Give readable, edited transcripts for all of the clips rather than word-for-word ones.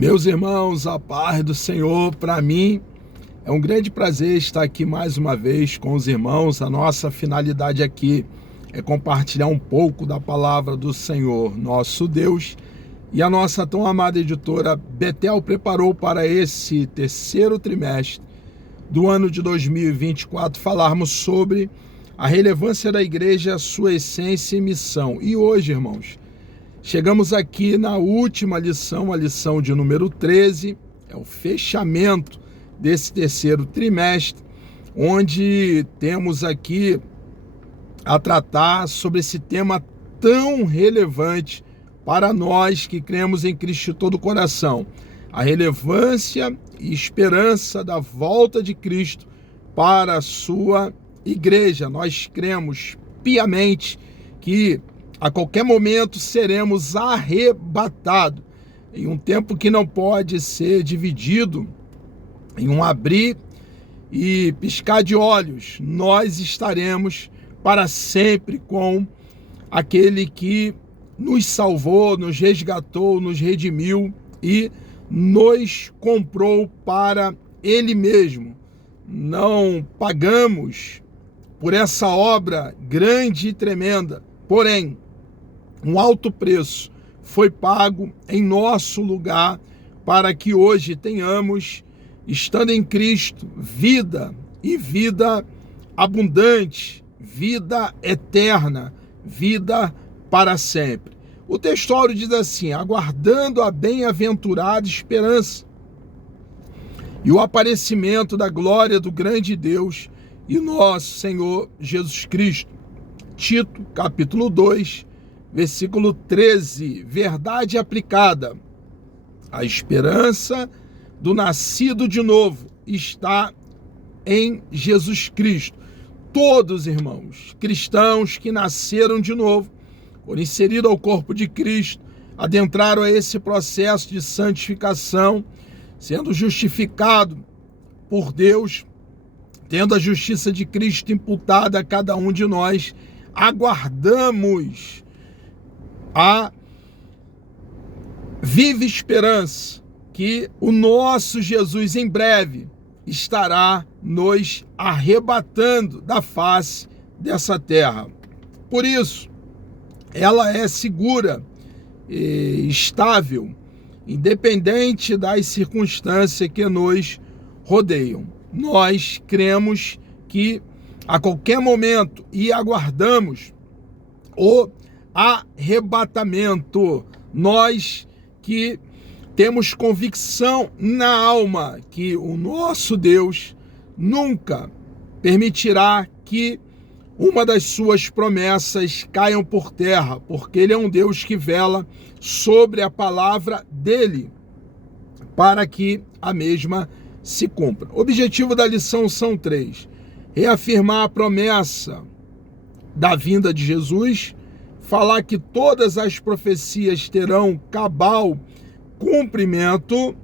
Meus irmãos, a paz do Senhor, para mim é um grande prazer estar aqui mais uma vez com os irmãos. A nossa finalidade aqui é compartilhar um pouco da palavra do Senhor, nosso Deus. E a nossa tão amada editora Betel preparou para esse terceiro trimestre do ano de 2024 falarmos sobre a relevância da igreja, sua essência e missão. E hoje, irmãos, chegamos aqui na última lição, a lição de número 13, é o fechamento desse terceiro trimestre, onde temos aqui a tratar sobre esse tema tão relevante para nós que cremos em Cristo de todo o coração, a relevância e esperança da volta de Cristo para a sua igreja. Nós cremos piamente que a qualquer momento seremos arrebatados, em um tempo que não pode ser dividido em um abrir e piscar de olhos. Nós estaremos para sempre com aquele que nos salvou, nos resgatou, nos redimiu e nos comprou para Ele mesmo. Não pagamos por essa obra grande e tremenda, porém, um alto preço foi pago em nosso lugar para que hoje tenhamos, estando em Cristo, vida e vida abundante, vida eterna, vida para sempre. O textório diz assim: aguardando a bem-aventurada esperança e o aparecimento da glória do grande Deus e nosso Senhor Jesus Cristo. Tito, capítulo 2, versículo 13, verdade aplicada. A esperança do nascido de novo está em Jesus Cristo. Todos, irmãos, cristãos que nasceram de novo, foram inseridos ao corpo de Cristo, adentraram a esse processo de santificação, sendo justificado por Deus, tendo a justiça de Cristo imputada a cada um de nós, aguardamos a viva esperança que o nosso Jesus em breve estará nos arrebatando da face dessa terra. Por isso, ela é segura e estável, independente das circunstâncias que nos rodeiam. Nós cremos que a qualquer momento e aguardamos o arrebatamento. Nós que temos convicção na alma que o nosso Deus nunca permitirá que uma das suas promessas caiam por terra, porque Ele é um Deus que vela sobre a palavra dEle, para que a mesma se cumpra. O objetivo da lição são 3. Reafirmar a promessa da vinda de Jesus, falar que todas as profecias terão cabal cumprimento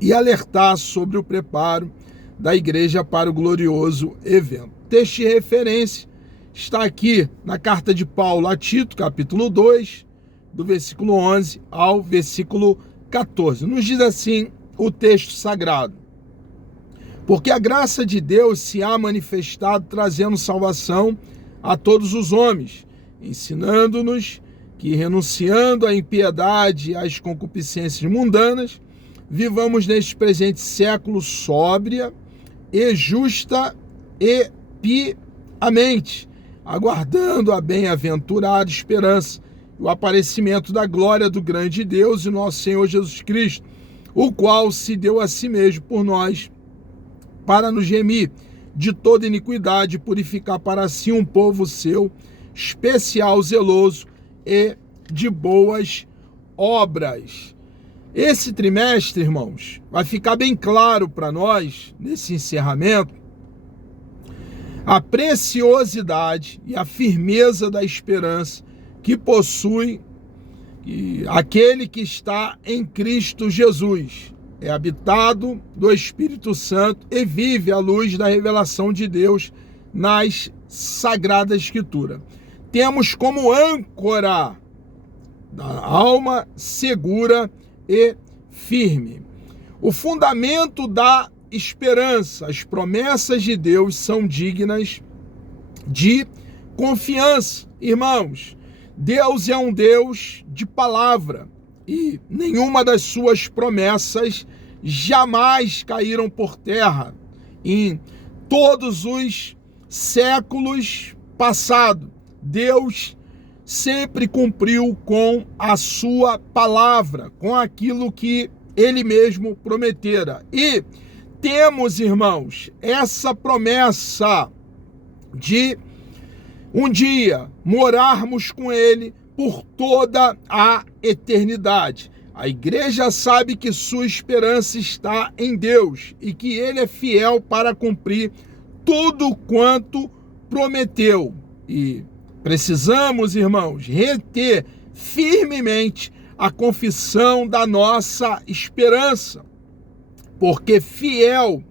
e alertar sobre o preparo da igreja para o glorioso evento. Texto de referência está aqui na carta de Paulo a Tito, capítulo 2, do versículo 11 ao versículo 14. Nos diz assim o texto sagrado: porque a graça de Deus se há manifestado, trazendo salvação a todos os homens, ensinando-nos que, renunciando à impiedade e às concupiscências mundanas, vivamos neste presente século sóbria e justa e piamente, aguardando a bem-aventurada esperança e o aparecimento da glória do grande Deus e nosso Senhor Jesus Cristo, o qual se deu a si mesmo por nós, para nos remir de toda iniquidade e purificar para si um povo seu, especial, zeloso e de boas obras. Esse trimestre, irmãos, vai ficar bem claro para nós, nesse encerramento, a preciosidade e a firmeza da esperança que possui aquele que está em Cristo Jesus. É habitado do Espírito Santo e vive à luz da revelação de Deus nas Sagradas Escrituras. Temos como âncora da alma segura e firme. O fundamento da esperança, as promessas de Deus são dignas de confiança. Irmãos, Deus é um Deus de palavra e nenhuma das suas promessas jamais caíram por terra em todos os séculos passados. Deus sempre cumpriu com a sua palavra, com aquilo que ele mesmo prometera. E temos, irmãos, essa promessa de um dia morarmos com ele por toda a eternidade. A igreja sabe que sua esperança está em Deus e que ele é fiel para cumprir tudo quanto prometeu. E precisamos, irmãos, reter firmemente a confissão da nossa esperança, porque fiel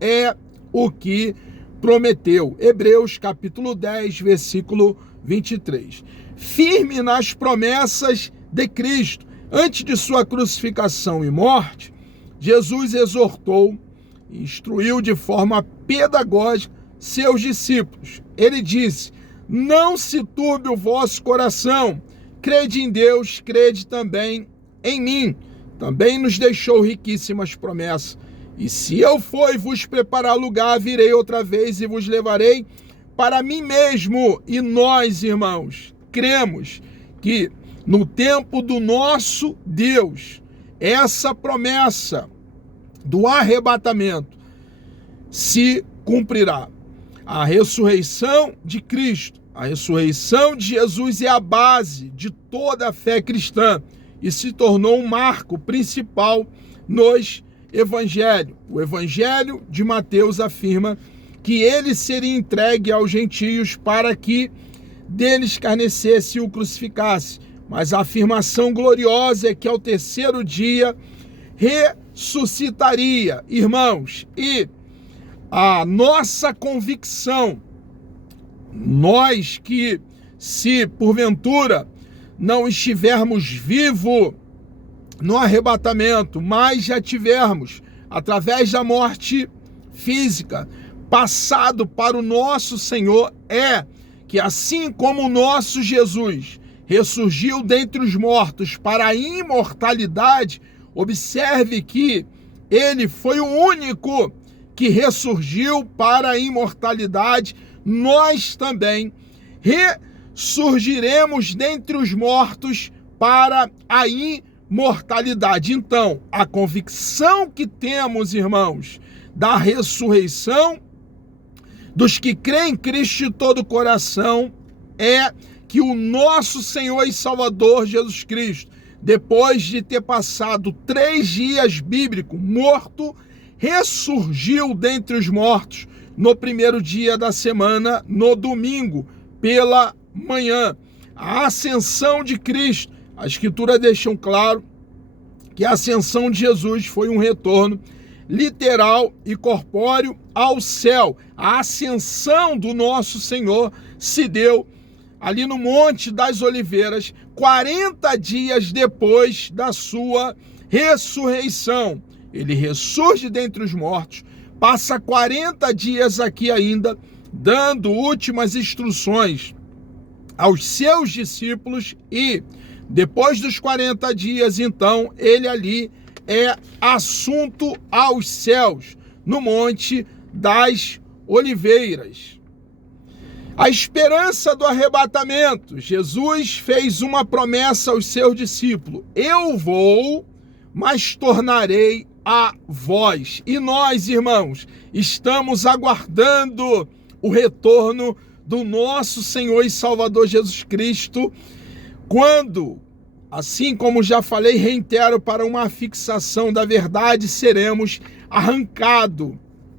é o que prometeu. Hebreus capítulo 10, versículo 23. Firme nas promessas de Cristo. Antes de sua crucificação e morte, Jesus exortou e instruiu de forma pedagógica seus discípulos. Ele disse: não se turbe o vosso coração, crede em Deus, crede também em mim. Também nos deixou riquíssimas promessas. E se eu for e vos preparar lugar, virei outra vez e vos levarei para mim mesmo. E nós, irmãos, cremos que no tempo do nosso Deus, essa promessa do arrebatamento se cumprirá. A ressurreição de Cristo, a ressurreição de Jesus é a base de toda a fé cristã e se tornou um marco principal nos evangelhos. O evangelho de Mateus afirma que ele seria entregue aos gentios para que dele escarnecesse e o crucificasse. Mas a afirmação gloriosa é que ao terceiro dia ressuscitaria, irmãos. E a nossa convicção, nós que, se porventura não estivermos vivos no arrebatamento, mas já tivermos, através da morte física, passado para o nosso Senhor, é que assim como o nosso Jesus ressurgiu dentre os mortos para a imortalidade, observe que ele foi o único que ressurgiu para a imortalidade. Nós também ressurgiremos dentre os mortos para a imortalidade. Então, a convicção que temos, irmãos, da ressurreição dos que creem em Cristo de todo o coração é que o nosso Senhor e Salvador Jesus Cristo, depois de ter passado 3 dias bíblicos morto, ressurgiu dentre os mortos no primeiro dia da semana, no domingo, pela manhã. A ascensão de Cristo, a Escritura deixa claro que a ascensão de Jesus foi um retorno literal e corpóreo ao céu. A ascensão do nosso Senhor se deu ali no Monte das Oliveiras, 40 dias depois da sua ressurreição. Ele ressurge dentre os mortos, passa 40 dias aqui ainda, dando últimas instruções aos seus discípulos e, depois dos 40 dias, então, ele ali é assunto aos céus, no Monte das Oliveiras. A esperança do arrebatamento. Jesus fez uma promessa aos seus discípulos: eu vou, mas tornarei a vós. E nós, irmãos, estamos aguardando o retorno do nosso Senhor e Salvador Jesus Cristo, quando, assim como já falei, reitero, para uma fixação da verdade, seremos arrancados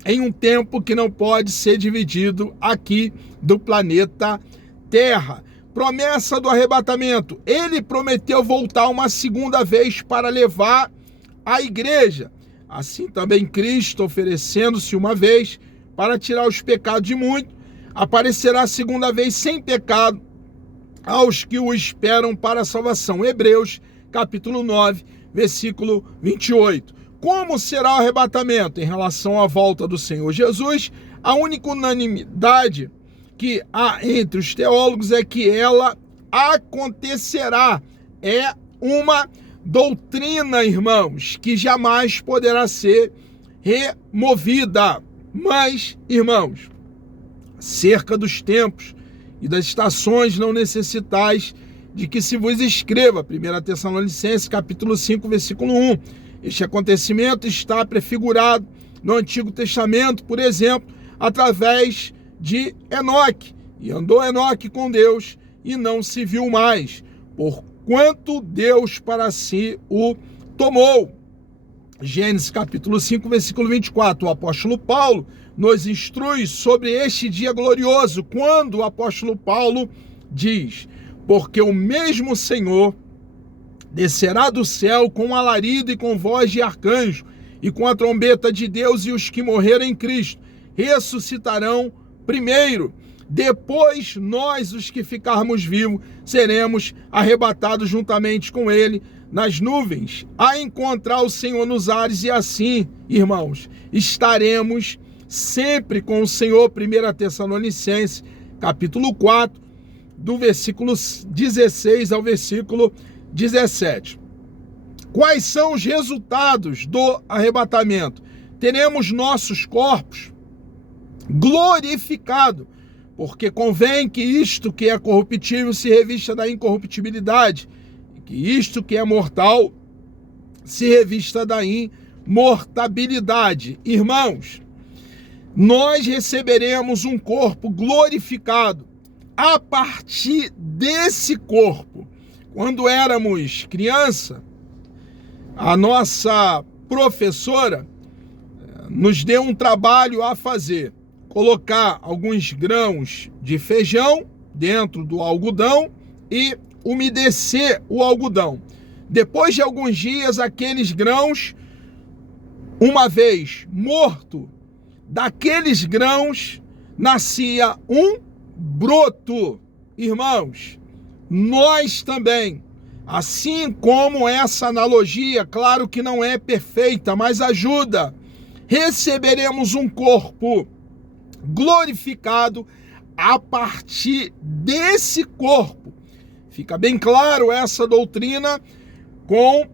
em um tempo que não pode ser dividido aqui do planeta Terra. Promessa do arrebatamento. Ele prometeu voltar uma segunda vez para levar a igreja. Assim também Cristo, oferecendo-se uma vez para tirar os pecados de muitos, aparecerá a segunda vez sem pecado aos que o esperam para a salvação. Hebreus capítulo 9, versículo 28. Como será o arrebatamento? Em relação à volta do Senhor Jesus, a única unanimidade que há entre os teólogos é que ela acontecerá. É uma doutrina, irmãos, que jamais poderá ser removida. Mas, irmãos, acerca dos tempos e das estações não necessitais de que se vos escreva. 1 Tessalonicenses, capítulo 5, versículo 1. Este acontecimento está prefigurado no Antigo Testamento, por exemplo, através de Enoque. E andou Enoque com Deus e não se viu mais, porquanto Deus para si o tomou. Gênesis capítulo 5, versículo 24. O apóstolo Paulo nos instrui sobre este dia glorioso, quando o apóstolo Paulo diz: porque o mesmo Senhor descerá do céu com alarido e com voz de arcanjo, e com a trombeta de Deus, e os que morreram em Cristo ressuscitarão primeiro. Depois nós, os que ficarmos vivos, seremos arrebatados juntamente com ele nas nuvens, a encontrar o Senhor nos ares, e assim, irmãos, estaremos sempre com o Senhor. 1 Tessalonicenses, capítulo 4, do versículo 16 ao versículo 17. Quais são os resultados do arrebatamento? Teremos nossos corpos glorificados, porque convém que isto que é corruptível se revista da incorruptibilidade, e que isto que é mortal se revista da imortabilidade. Irmãos, nós receberemos um corpo glorificado. A partir desse corpo, quando éramos criança, a nossa professora nos deu um trabalho a fazer: colocar alguns grãos de feijão dentro do algodão e umedecer o algodão. Depois de alguns dias, aqueles grãos, uma vez morto, daqueles grãos nascia um broto. Irmãos, nós também, assim como essa analogia, claro que não é perfeita, mas ajuda, receberemos um corpo glorificado a partir desse corpo. Fica bem claro essa doutrina com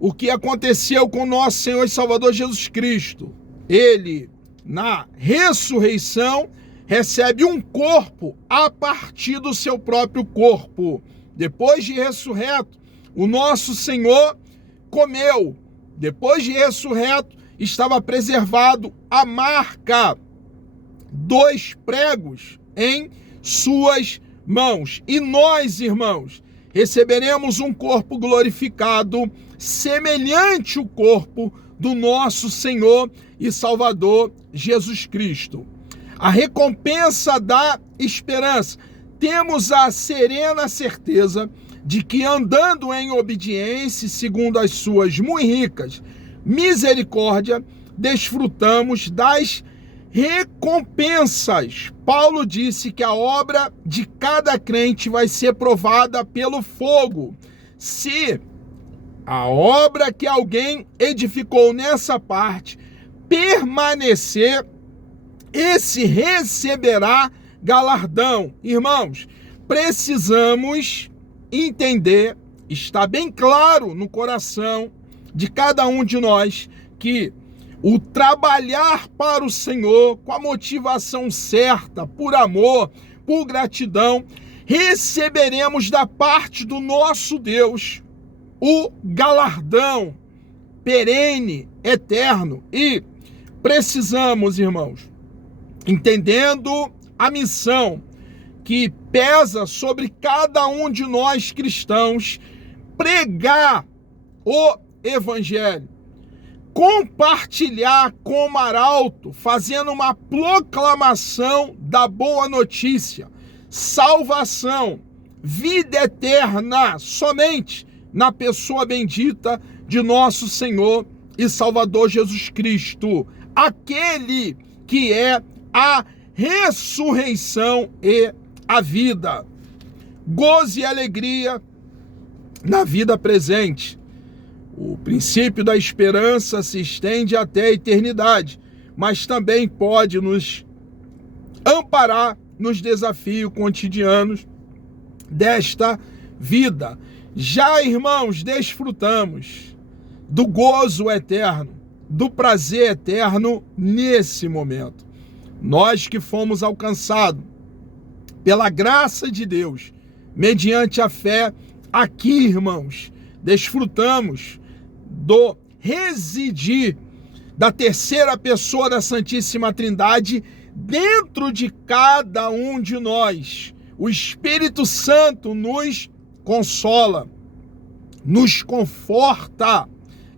o que aconteceu com nosso Senhor e Salvador Jesus Cristo. Ele, na ressurreição, recebe um corpo a partir do seu próprio corpo. Depois de ressurreto, o nosso Senhor comeu. Depois de ressurreto, estava preservado a marca dos pregos em suas mãos. E nós, irmãos, receberemos um corpo glorificado, semelhante ao corpo do nosso Senhor e Salvador Jesus Cristo. A recompensa da esperança. Temos a serena certeza de que, andando em obediência, segundo as suas muito ricas misericórdia, desfrutamos das recompensas. Paulo disse que a obra de cada crente vai ser provada pelo fogo. Se a obra que alguém edificou nessa parte permanecer, esse receberá galardão. Irmãos, precisamos entender, está bem claro no coração de cada um de nós, que o trabalhar para o Senhor com a motivação certa, por amor, por gratidão, receberemos da parte do nosso Deus o galardão perene, eterno. E precisamos, irmãos, entendendo a missão que pesa sobre cada um de nós cristãos, pregar o Evangelho, compartilhar com arauto, fazendo uma proclamação da boa notícia, salvação, vida eterna, somente na pessoa bendita de nosso Senhor e Salvador Jesus Cristo, aquele que é a ressurreição e a vida. Gozo e alegria na vida presente. O princípio da esperança se estende até a eternidade, mas também pode nos amparar nos desafios cotidianos desta vida. Já, irmãos, desfrutamos do gozo eterno, do prazer eterno nesse momento. Nós que fomos alcançados pela graça de Deus, mediante a fé, aqui, irmãos, desfrutamos do residir da terceira pessoa da Santíssima Trindade dentro de cada um de nós. O Espírito Santo nos consola, nos conforta,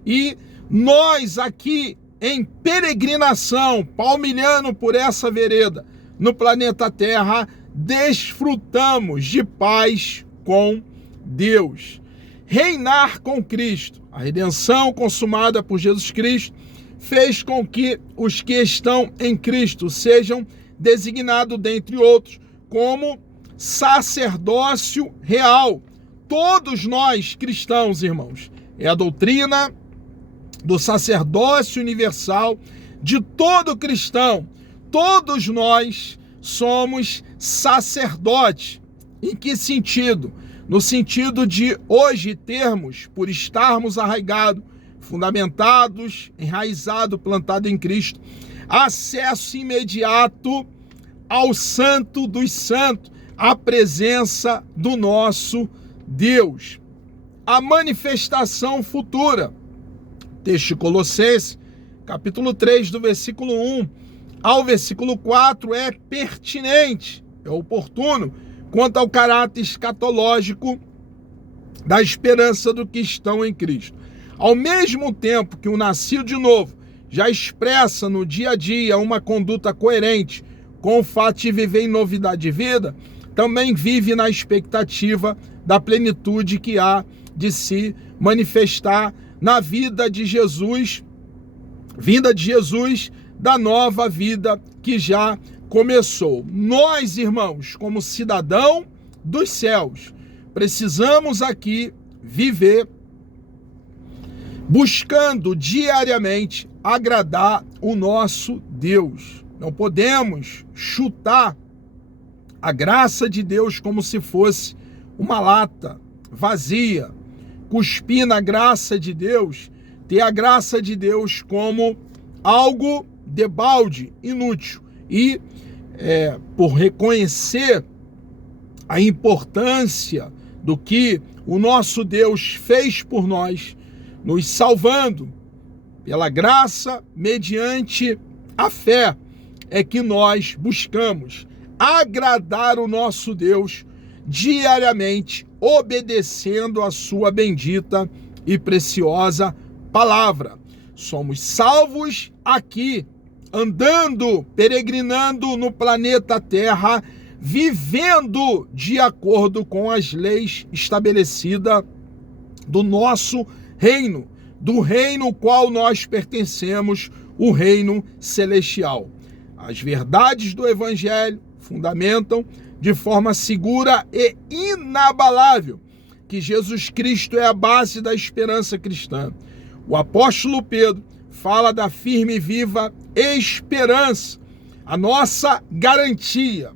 e nós aqui em peregrinação, palmilhando por essa vereda no planeta Terra, desfrutamos de paz com Deus. Reinar com Cristo, a redenção consumada por Jesus Cristo, fez com que os que estão em Cristo sejam designados, dentre outros, como sacerdócio real. Todos nós cristãos, irmãos, é a doutrina do sacerdócio universal de todo cristão. Todos nós somos sacerdotes. Em que sentido? No sentido de hoje termos, por estarmos arraigados, fundamentados, enraizados, plantados em Cristo, acesso imediato ao Santo dos Santos, à presença do nosso Deus. A manifestação futura. Texto de Colossenses, capítulo 3, do versículo 1 ao versículo 4, é pertinente, é oportuno, quanto ao caráter escatológico da esperança do que estão em Cristo. Ao mesmo tempo que o nascido de novo já expressa no dia a dia uma conduta coerente com o fato de viver em novidade de vida, também vive na expectativa da plenitude que há de se manifestar na vida de Jesus, vinda de Jesus, da nova vida que já começou. Nós, irmãos, como cidadão dos céus, precisamos aqui viver buscando diariamente agradar o nosso Deus. Não podemos chutar a graça de Deus como se fosse uma lata vazia, cuspir na graça de Deus, ter a graça de Deus como algo debalde, inútil. E por reconhecer a importância do que o nosso Deus fez por nós, nos salvando pela graça, mediante a fé, é que nós buscamos agradar o nosso Deus diariamente, obedecendo a sua bendita e preciosa palavra. Somos salvos aqui, andando, peregrinando no planeta Terra, vivendo de acordo com as leis estabelecidas do nosso reino, do reino ao qual nós pertencemos, o reino celestial. As verdades do Evangelho fundamentam de forma segura e inabalável que Jesus Cristo é a base da esperança cristã. O apóstolo Pedro fala da firme e viva esperança, a nossa garantia,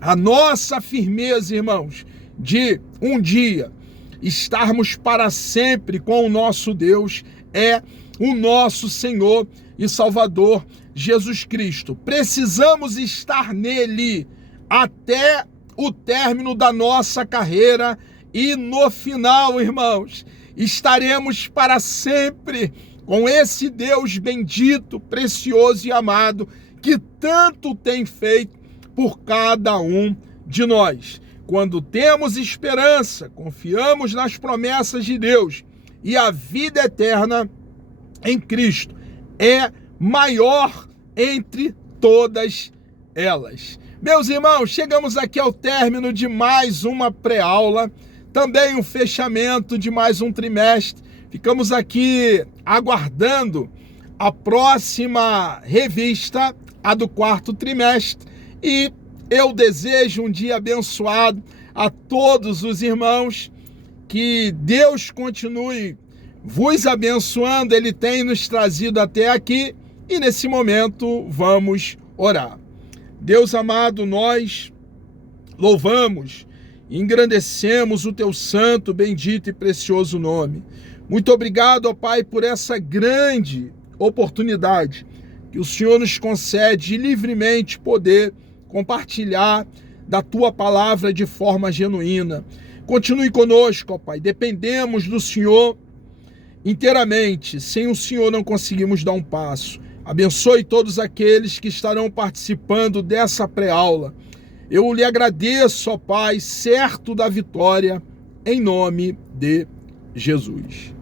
a nossa firmeza, irmãos, de um dia estarmos para sempre com o nosso Deus, é o nosso Senhor e Salvador Jesus Cristo. Precisamos estar nele até o término da nossa carreira e no final, irmãos, estaremos para sempre com esse Deus bendito, precioso e amado que tanto tem feito por cada um de nós. Quando temos esperança, confiamos nas promessas de Deus e a vida eterna em Cristo é maior entre todas elas. Meus irmãos, chegamos aqui ao término de mais uma pré-aula, também o fechamento de mais um trimestre. Ficamos aqui aguardando a próxima revista, a do quarto trimestre, e eu desejo um dia abençoado a todos os irmãos, que Deus continue vos abençoando. Ele tem nos trazido até aqui e nesse momento vamos orar. Deus amado, nós louvamos e engrandecemos o teu santo, bendito e precioso nome. Muito obrigado, ó Pai, por essa grande oportunidade que o Senhor nos concede de livremente poder compartilhar da tua palavra de forma genuína. Continue conosco, ó Pai, dependemos do Senhor inteiramente. Sem o Senhor não conseguimos dar um passo. Abençoe todos aqueles que estarão participando dessa pré-aula. Eu lhe agradeço, ó Pai, certo da vitória, em nome de Jesus.